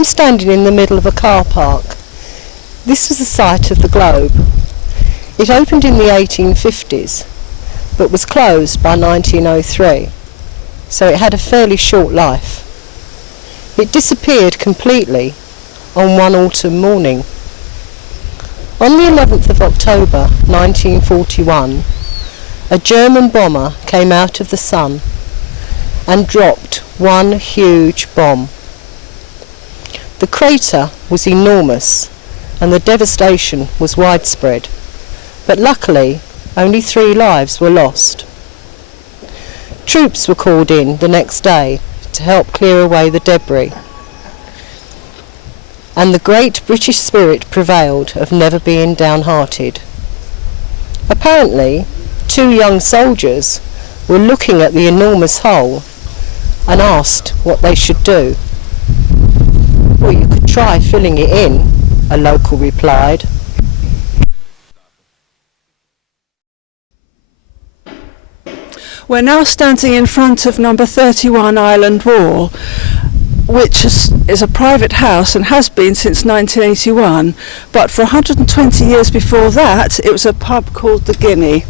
I'm standing in the middle of a car park. This was the site of the Globe. It opened in the 1850s, but was closed by 1903, so it had a fairly short life. It disappeared completely on one autumn morning. On the 11th of October 1941, a German bomber came out of the sun and dropped one huge bomb. The crater was enormous and the devastation was widespread, but luckily only 3 lives were lost. Troops were called in the next day to help clear away the debris, and the great British spirit prevailed of never being downhearted. Apparently, 2 young soldiers were looking at the enormous hole and asked what they should do. "Well, you could try filling it in," a local replied. We're now standing in front of number 31 Island Wall, which is a private house and has been since 1981, but for 120 years before that it was a pub called the Guinea.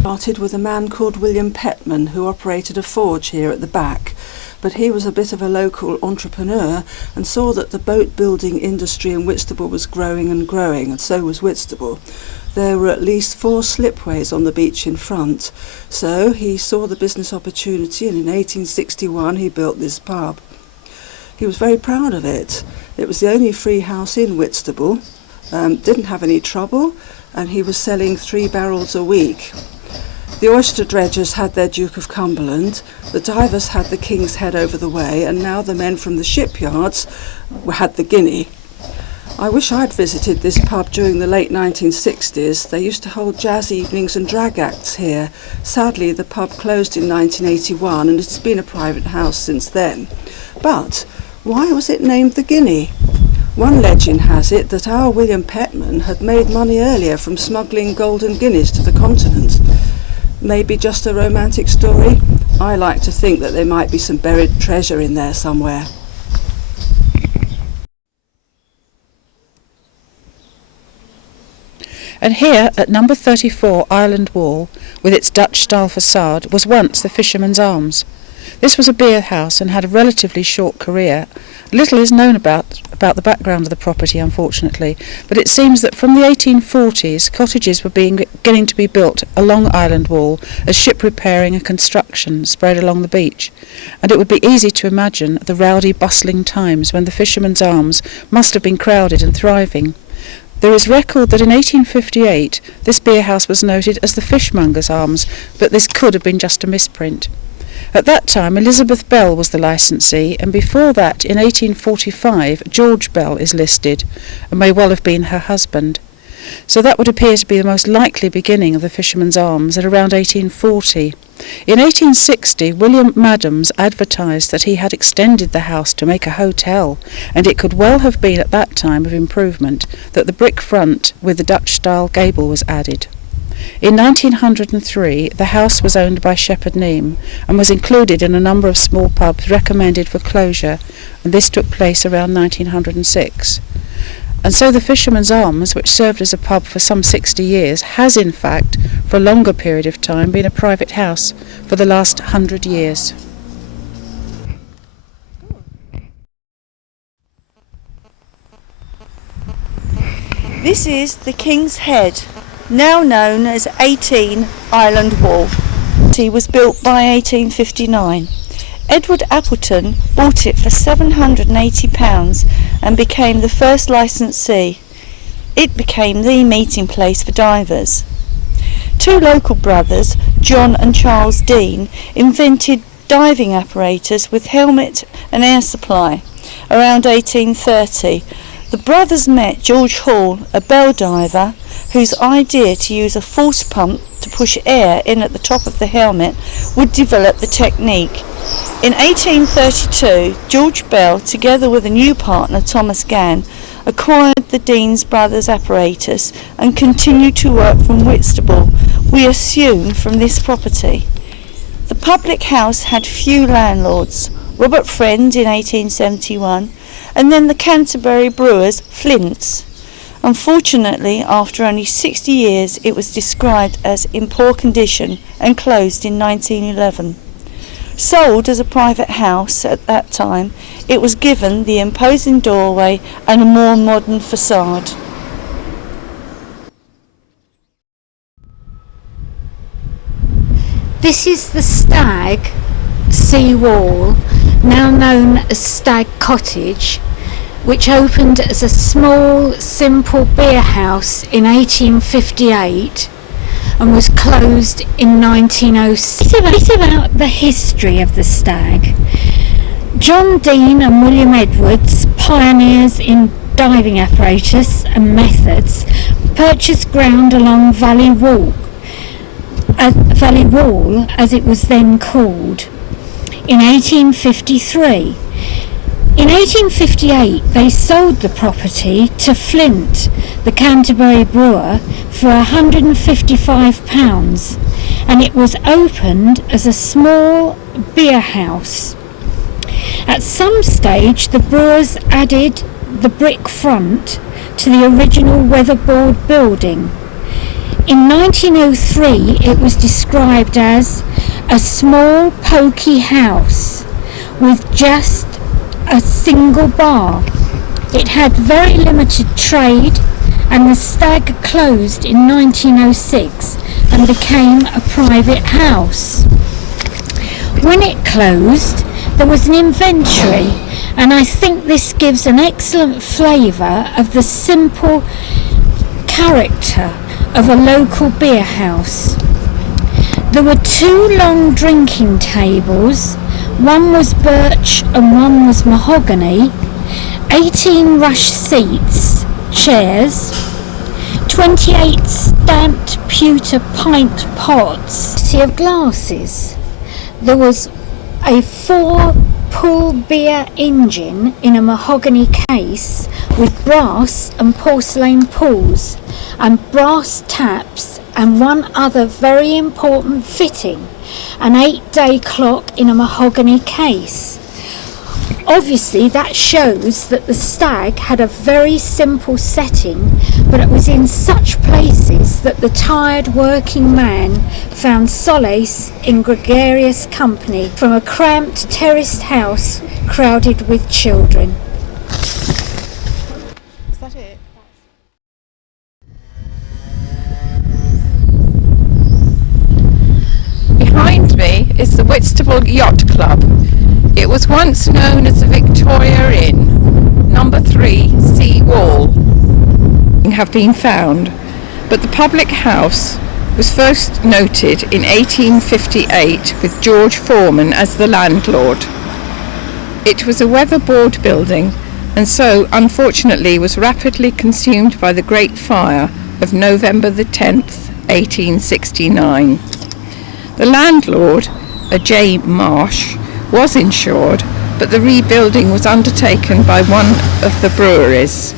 Started with a man called William Petman, who operated a forge here at the back, but he was a bit of a local entrepreneur and saw that the boat building industry in Whitstable was growing and growing, and so was Whitstable. There were at least 4 slipways on the beach in front, so he saw the business opportunity, and in 1861 he built this pub. He was very proud of it. It was the only free house in Whitstable, didn't have any trouble, and he was selling 3 barrels a week. The oyster dredgers had their Duke of Cumberland, the divers had the King's Head over the way, and now the men from the shipyards had the Guinea. I wish I'd visited this pub during the late 1960s. They used to hold jazz evenings and drag acts here. Sadly, the pub closed in 1981 and it's been a private house since then. But why was it named the Guinea? One legend has it that our William Petman had made money earlier from smuggling golden guineas to the continent. Maybe just a romantic story? I like to think that there might be some buried treasure in there somewhere. And here, at number 34 Island Wall, with its Dutch-style facade, was once the Fisherman's Arms. This was a beer house and had a relatively short career. Little is known about the background of the property, unfortunately, but it seems that from the 1840s, cottages were beginning to be built along Island Wall as ship repairing and construction spread along the beach, and it would be easy to imagine the rowdy, bustling times when the Fisherman's Arms must have been crowded and thriving. There is record that in 1858 this beer house was noted as the Fishmonger's Arms, but this could have been just a misprint. At that time Elizabeth Bell was the licensee, and before that, in 1845, George Bell is listed, and may well have been her husband. So that would appear to be the most likely beginning of the Fisherman's Arms at around 1840. In 1860, William Madams advertised that he had extended the house to make a hotel, and it could well have been at that time of improvement that the brick front with the Dutch-style gable was added. In 1903, the house was owned by Shepherd Neame and was included in a number of small pubs recommended for closure, and this took place around 1906. And so the Fisherman's Arms, which served as a pub for some 60 years, has in fact, for a longer period of time, been a private house for the last 100 years. This is the King's Head, now known as 18 Island Wall. It was built by 1859. Edward Appleton bought it for £780 and became the first licensee. It became the meeting place for divers. 2 local brothers, John and Charles Dean, invented diving apparatus with helmet and air supply around 1830. The brothers met George Hall, a bell diver, whose idea to use a force pump to push air in at the top of the helmet would develop the technique. In 1832, George Bell, together with a new partner, Thomas Gann, acquired the Dean's Brothers apparatus and continued to work from Whitstable, we assume from this property. The public house had few landlords. Robert Friend in 1871, and then the Canterbury Brewers, Flint's. Unfortunately, after only 60 years, it was described as in poor condition and closed in 1911. Sold as a private house at that time, it was given the imposing doorway and a more modern facade. This is the Stag Sea Wall, now known as Stag Cottage, which opened as a small, simple beer house in 1858 and was closed in 1906. A bit about the history of the Stag. John Dean and William Edwards, pioneers in diving apparatus and methods, purchased ground along Valley Wall, as it was then called, in 1853. In 1858 they sold the property to Flint, the Canterbury brewer, for £155, and it was opened as a small beer house. At some stage the brewers added the brick front to the original weatherboard building. In 1903 it was described as a small poky house with just a single bar. It had very limited trade, and the Stag closed in 1906 and became a private house. When it closed, there was an inventory, and I think this gives an excellent flavour of the simple character of a local beer house. There were 2 long drinking tables. One was birch and one was mahogany, 18 rush seats, chairs, 28 stamped pewter pint pots, of glasses. There was a 4-pull beer engine in a mahogany case with brass and porcelain pulls and brass taps, and one other very important fitting, an 8-day clock in a mahogany case. Obviously that shows that the Stag had a very simple setting, but it was in such places that the tired working man found solace in gregarious company from a cramped terraced house crowded with children. Is that it? Behind me is the Whitstable Yacht Club. It was once known as the Victoria Inn, number 3 Sea Wall. Have been found, but the public house was first noted in 1858 with George Foreman as the landlord. It was a weatherboard building, and so unfortunately was rapidly consumed by the Great Fire of November the 10th, 1869. The landlord, a J. Marsh, was insured, but the rebuilding was undertaken by one of the breweries.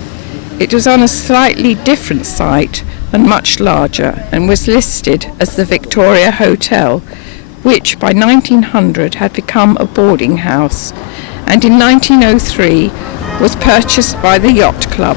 It was on a slightly different site and much larger, and was listed as the Victoria Hotel, which by 1900 had become a boarding house, and in 1903 was purchased by the Yacht Club.